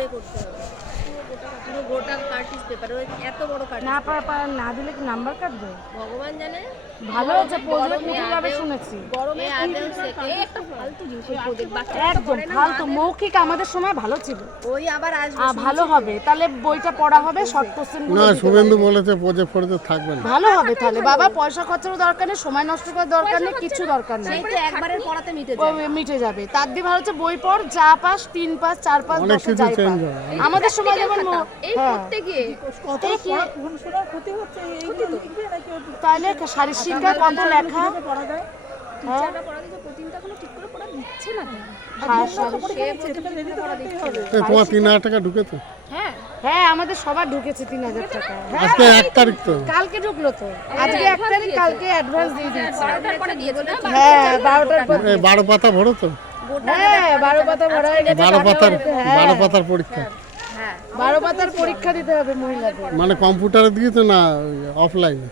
করে করতে হবে, পুরো গোটা কার্টিস পেপার, এত বড় কার্টিস না দিলে কি নাম্বার কাটবে? ভগবান জানে। ভালো হচ্ছে, প্রজেক্ট উঠে যাবে শুনেছি। গরমে একটা ফালতু জিনিস প্রজেক্ট একদম ফালতু। মৌখিক আমাদের সময় ভালো ছিল, ওই আবার আসবে ভালো হবে তাহলে বইটা পড়া হবে, শর্ট কোশ্চেন না শুভেন্দু বলেছে প্রজেক্ট ফটোতে থাকবে না। ভালো হবে তাহলে বাবা, পয়সা খরচারও দরকার নেই, সময় নষ্ট করার দরকার নেই, কিছু দরকার নেই, সেই তো একবারের পড়াতে মিটে যাবে। মিটে যাবে। তার দিয়ে ভালো হচ্ছে বই পড়, যা পাস 3 পাস 4 পাস অনেক 10 কিছু যাই চেঞ্জ পাস। হয়। আমাদের সময় যেমন এই পড়তে গিয়ে কত পড়াশোনার ক্ষতি হচ্ছে, এইগুলো লিখবে নাকি? তাহলে শারীরিক শিক্ষা কত লেখা, পড়া যায় টিচাররা পড়া দিচ্ছে, প্রতিদিনটা কোনো ঠিক করে পড়া দিচ্ছে না। তোমার 3,000 টাকা ঢুকেছে? হ্যাঁ আমাদের সবার ঢুকেছে 3,000 টাকা। হ্যাঁ আজকে 1 তারিখ তো। কালকে ঢুকলো তো, আজকে 1 তারিখ, কালকে অ্যাডভান্স দিয়ে দিয়েছে। 12টার পরে দিয়েছে না? হ্যাঁ 12টার পর। 12 পাতা ভরো তো? হ্যাঁ 12 পাতা ভরা হয়ে গেছে। 12 পাতার পরীক্ষা। হ্যাঁ 12 পাতার পরীক্ষা দিতে হবে মহিলাদের। মানে কম্পিউটারে দিয়েছো না অফলাইনে?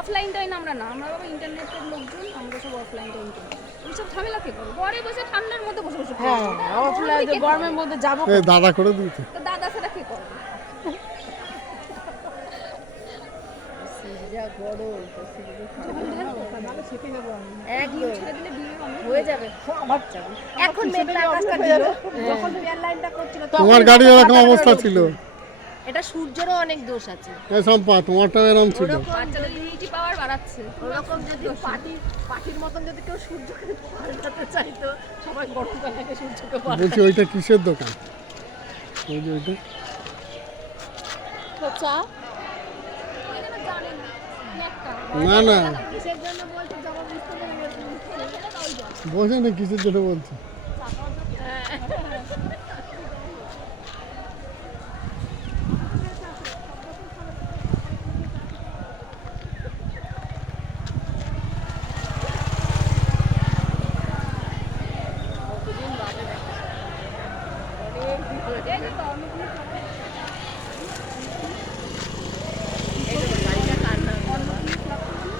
অফলাইনটাই না, আমরা বাবা ইন্টারনেটের লোকজন, আমরা সব অফলাইনটাই করি। আমি সব ঝামেলা কে করবো? ঘরে বসে ঠান্ডার মধ্যে বসে বসে হ্যাঁ অফলাইন গরমের মধ্যে যাবো। দাদা করে দিয়েছে। তো দাদা সেটা কে করবে? যা গরম ছেড়ে দিলে বিয়ে হয়ে যাবে। এখন মেঘলা আকাশটা দিল, যখন এয়ার লাইনটা করছিল তোমার গাড়ি এরকম অবস্থা ছিল। এটা সূর্যেরও অনেক দোষ আছে। এই সম্পা তোমারটাও এরকম ছিল। বাচ্চাদের ইমিউনিটি পাওয়ার বাড়াচ্ছে। ওরকম যদি পাখির মতন যদি কেউ সূর্যকে পাল্টাতে চাইতো, সবাই গরমকালে সূর্যকে বলছি ওইটা কিসের দোকান? ওই যে ওইটা চা না না কিসের জন্য বলছো জবাব বুঝতে পেরে গেছি। বোঝে না কিসের জন্য বলছে।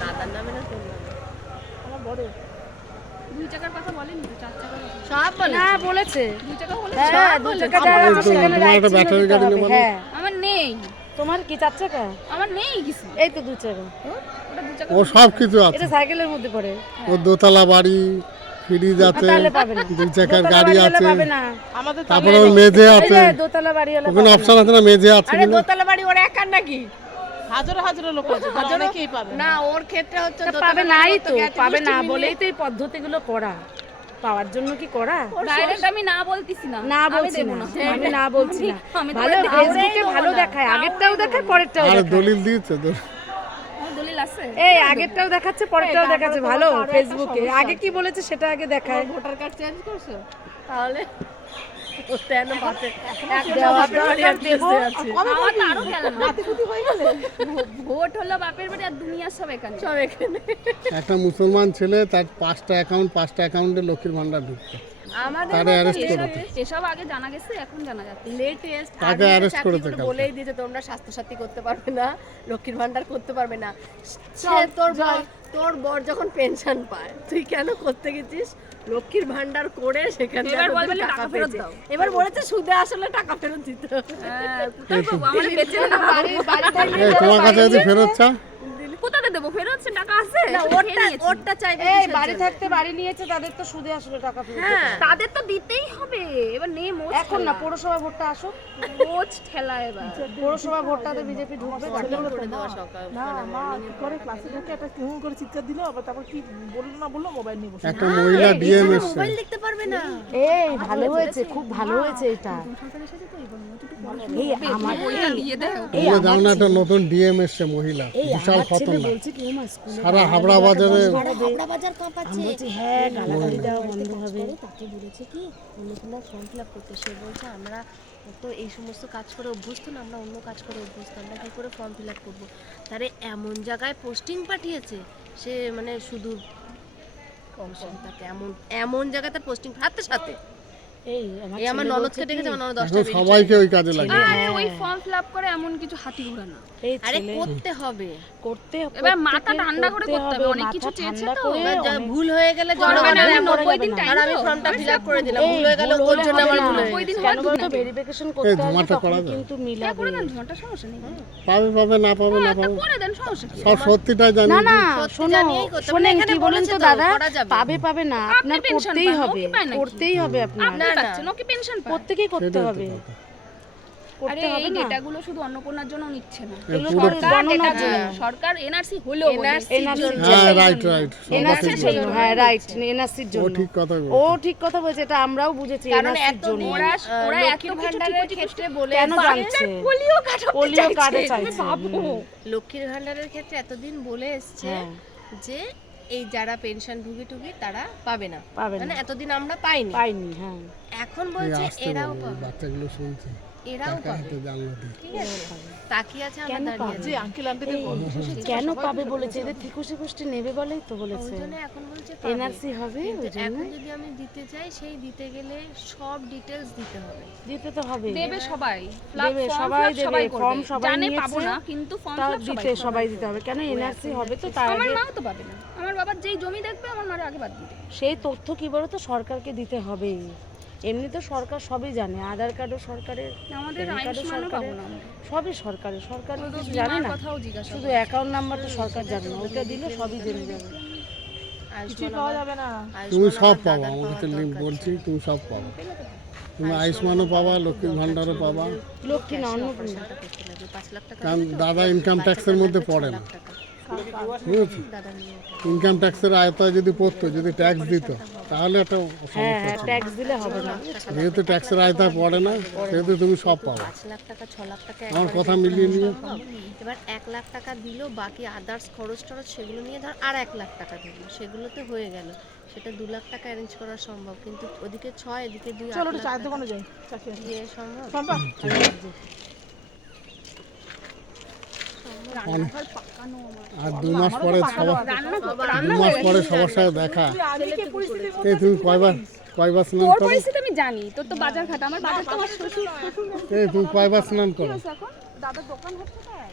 দাদার নামে না তোর নামে? আমার বড় 2 টাকার কথা বলেনি তো, 4 টাকার কথা। সব বলে হ্যাঁ বলেছে। 2 টাকা হলে হ্যাঁ 2 টাকা দেওয়া আছে, সেখানে তোমার একটা ব্যাটারি গাড়ি নেবো না? হ্যাঁ আমার নেই, তোমার কি 4 টাকা? আমার নেই কিছু। এই তো 2 টাকা। ওটা 2 টাকা। ও সব কিছু আছে। এটা সাইকেলের মধ্যে পড়ে। ওর দোতলা বাড়ি, ফ্রিজ আছে, তাহলে পাবে না। 2 চাকার দোতলা গাড়ি বাড়িওয়ালা আছে, পাবে না। আমাদের তারপরে ওর মেঝে আছে। এই যে দোতলা বাড়িওয়ালা ওখানে পাবে অপশন আছে না মেঝে আছে আরে কিনা? দোতলা বাড়ি ওর একার নাকি? হাজারো হাজারো লোক আছে, অনেকেই পাবে না ওর ক্ষেত্রে হচ্ছে না। দোতলা পাবে বাড়ি নাই করতে তো, গেছে পাবে না গোষ্ঠী বলেই তো এই পদ্ধতিগুলো করা। পাওয়ার জন্য কি করা? ডাইরেক্ট আমি না বলতিছি না। না আমি বলছি দেবো না, না। আমি না বলছি না। আমি তো ভালো দেবো না। ফেসবুকে ভালো দেখায়, আগেরটাও দেখায় পরেরটাও আরে দেখায়। দলিল দিয়েছে তো। আমার দলিল আছে। এই আগেরটাও দেখাচ্ছে পরেরটাও দেখাচ্ছে, ভালো ফেসবুকে। আগে কি বলেছে সেটা আগে দেখায়। ভোটার কার্ড চেঞ্জ করছো তাহলে ও তেন বাপে দেওয়া দরকার দেবো। আমার তো আরো খেলা না। ভোট হলো বাপের বাড়ি আর দুনিয়ার সব এখানে। সব এখানে। একটা মুসলমান ছেলে তার 5টা অ্যাকাউন্টে লক্ষ্মীর ভান্ডার ঢুকছে। আমাদের তারে অ্যারেস্ট করেছে। এসব আগে জানা গেছে, এখন জানা যাচ্ছে। লেটেস্ট তাকে arrest করেছে কালকে। বলেই দিয়েছে তোমরা স্বাস্থ্যসাথী করতে পারবে না, লক্ষ্মীর ভান্ডার করতে পারবে না। সে তোর বর যখন পেনশন পায় তুই কেন করতে গেছিস? লক্ষ্মীর ভান্ডার করে সেখানে এবার এতদিন বলবে টাকা ফেরত পেয়েছে। দাও। এবার বলেছে সুদে আসলে টাকা ফেরত দিতে হবে। হ্যাঁ, কোথায় পাবো? আমার বেঁচে না এই তোমার কাছে যদি ফেরত চা, কোথাতে দেবো? ফেরত সে টাকা আছে? না ওরটা চাইবে এই কিসের বাড়ি জন্য? থাকতে বাড়ি নিয়েছে, তাদের তো সুদে আসলে টাকা ফেরত দিতে হ্যাঁ হবে। তাদের তো দিতেই হবে। এবার নে মোচ এখন না, পৌরসভা ভোটটা আসুক, মোচ ঠেলা এবার। পৌরসভা ভোটটাতে বিজেপি ঢুকবে, তারপরে করে দেওয়া সকাল না মা কি করে ক্লাসে ঢুকে একটা কেমন করে চিৎকার দিল, আবার তারপর কি বললো না বললো, মোবাইল নিয়ে বসে। একটা মহিলা ডিএম এসছে। মোবাইল দেখতে পারবে না। এই ভালো হয়েছে, খুব ভালো হয়েছে এটা। এই আমার দিয়ে দেয়। তোমরা জানো না একটা নতুন ডিএম এসছে মহিলা, বিশাল ছেলে খতরনাক। বলছে কি মা স্কুলে সারা হাবড়া বাজারে হাবড়া বাজার কাঁপাচ্ছে। আমি বলছি হ্যাঁ গালাগালি দেওয়া বন্ধ হবে। তাকে বলেছে কি অন্নপূর্ণা ফর্ম ফিল আপ করতে, সে বলছে আমরা তো এই সমস্ত কাজ করে অভ্যস্ত না, আমরা অন্য কাজ করে অভ্যস্ত, আমরা কী করে ফর্ম ফিল আপ করবো? তারে এমন জায়গায় পোস্টিং পাঠিয়েছে, সে মানে শুধু তাকে এমন জায়গায় তার পোস্টিং সাথে সাথে এই এই আমার ছেলে ননদকে বলছে ডেকেছে, কি, আমার ননদ এখন 10টা বেরিয়ে সবাইকে ওই কাজে লাগে আরে ওই ফর্ম ফিল আপ করে এমন কিছু হাতি ঘোরা না। এই আরে ছেলে করতে হবে, করতে এবার মাথা ঠান্ডা করে করতে হবে, অনেক কিছু চেয়েছে তো। এবার যা ভুল হয়ে গেলে জড়ো হবে না, হবে, 90 দিন টাইম আর আমি তো। ফর্মটা ফিল আপ করে দিলাম, ভুল হয়ে গেল ওর জন্য আমার ভুল হয়ে 90 গেছে। দিন কেন হয় বলতো নাকি? ভেরিফিকেশন করতে হবে ধোঁয়াটা করা তখন যাবে। কিন্তু হ্যাঁ, মিলাবে। করে দেন, ঘন্টা সমস্যা নেই। পাবে পাবে না পাবে না তা পাবে, করে দেন, সমস্যা কি? সব সত্যিটাই জানি। না না সত্যি শোনো জানিয়েই করতে হবে। শোনেন এখানে কি বলেন বলেছে তো তো, দাদা, করা যাবে। পাবে পাবে না আপনি আপনার পেনশন করতেই পান, ও হবে, কি পায় নাকি? করতেই হবে আপনার, আপনি পাচ্ছেন, ও কি পেনশন পায়? প্রত্যেকেই করতে সেটাই তো হবে, কথা। আরে করতে হবে এই না। ডেটাগুলো শুধু অন্নপূর্ণার জন্য নিচ্ছে না। এ এগুলো পুরো সরকার গণনার জন্য। সরকার এনআরসি হলো NRC র জন্য। হ্যাঁ রাইট রাইট, এনআরসির জন্য, হ্যাঁ রাইট এনআরসির ও জন্য। ঠিক কথা ও বলছে। ঠিক কথা বলছে, এটা আমরাও বুঝেছি কারণ এনআরসির জন্য। এতদিন ওরা লক্ষ্মীর এত কিছু ভান্ডারের টিকো ক্ষেত্রে বলে কেন এসছে- জানছে পোলিও কার্ড পোলিও কার্ডে চাইছে, ভাবো। লক্ষ্মীর ভান্ডারের ক্ষেত্রে এতদিন বলে এসছে হ্যাঁ। যে এই যারা পেনশন ভুগি তারা পাবে না, পাবে না, মানে এতদিন আমরা পাইনি, পাইনি, হ্যাঁ এখন এই বলছে আসতে এরাও বলো, এই পাবে, বাচ্চাগুলো শুনছে, এরাও টাকা পাবে, হাতে জানলা দিয়ে। ঠিক আছে, তাকিয়ে আছে আমরা কেন দাঁড়িয়ে পাবে? আছি। যে আঙ্কেল আন্টিদের কেন পাবে বলেছে, এদের ঠিকুসি পুষ্টি নেবে বলেই তো ওই বলেছে। জন্য এখন বলছে এনআরসি হবে কিন্তু ওই জন্য এখন যদি আমি দিতে চাই, সেই দিতে গেলে সব ডিটেলস দিতে হবে। দিতে তো হবে, দেবে সবাই, দেবে, ফর্ম সবাই ফিল আপ সবাই দেবে, করবে। ফর্ম সবাই জানে নিয়েছে, পাবো না, কিন্তু ফর্ম তা ফিল আপ দিতে সবাই দিতে হবে। কেন এনআরসি হবে তো তার আমার আগে মাও তো পাবে না, আমার বাবার যেই জমি দেখবে আমার মারে আগে বাদ দিতে। সেই তথ্য কি বলো তো সরকারকে দিতে হবে। এমনি তো সরকার সবই জানে, আধার কার্ডও সরকারের, আমাদের প্যান কার্ডও আয়ুষ্মানও পাবো সরকারের, না আমরা। সবই সরকারের, সরকার শুধু কিছু জানে বীমার না, কথাও জিজ্ঞাসা শুধু করে। অ্যাকাউন্ট নাম্বারটা সরকার জানে না, ওটা দিলে সবই জেনে যাবে। কিছুই পাওয়া যাবে না। তুমি আয়ুষ্মান সব আমার পাবা, দাদার আমাকে তো পাওয়ার লিঙ্ক দরকার বলছি, ছিল। তুমি সব পাবা। তুমি আয়ুষ্মানও পাবা, লক্ষ্মীর ভান্ডারও পাবা, লক্ষ্মী না ক্যাশে অন্নপূর্ণা। অপারেশনটা করতে লাগবে, 5 লাখ টাকা কারণ দেবে তো? দাদা ইনকাম বাচ্চাটার ট্যাক্সের মধ্যে লাগবে পড়ে 6 না, লাখ টাকা। বুঝেছো? দাদা নিয়ে ওঠে। ইনকাম ট্যাক্সের আয়তায় যদি পড়তো, যদি ট্যাক্স দিত, তাহলে একটা হ্যাঁ সমস্যা হ্যাঁ ছিল। ট্যাক্স দিলে হবে না। যেহেতু ট্যাক্সের আয়তায় পড়ে না, সেহেতু তুমি সব পাবা। 5 লাখ টাকা 6 লাখ টাকা আমার একবারে কথা দিয়ে মিলিয়ে দেওয়া নিও। সম্ভব। এবার 1 লাখ টাকা দিল, বাকি আদার্স খরচ টরচ সেগুলো নিয়ে ধর আর 1 লাখ টাকা দিল, সেগুলোতে হয়ে গেল, সেটা 2 লাখ টাকা অ্যারেঞ্জ করা সম্ভব, কিন্তু ওদিকে 6 এদিকে 2, চলো 8 একটু লাখ চায়ের টাকা দোকানে যাই, চা খেয়ে আসি। দিয়ে সম্ভব? শম্পা, রান্নাঘর পাকানো আমার। আর 2 মাস পরে সবার, রান্না 2 মাস পরে সবার সাথে দেখা। তুই আগে কি পরিস্থিতির মধ্যে এই তুমি কয়বার স্নান তোর করো? পরিস্থিতি আমি জানি, তোর তো বাজার ঘাট, আমার বাজার তো আমার শ্বশুর এই তুমি কয়বার স্নান করো? এখন দাদার দোকান হচ্ছে তাই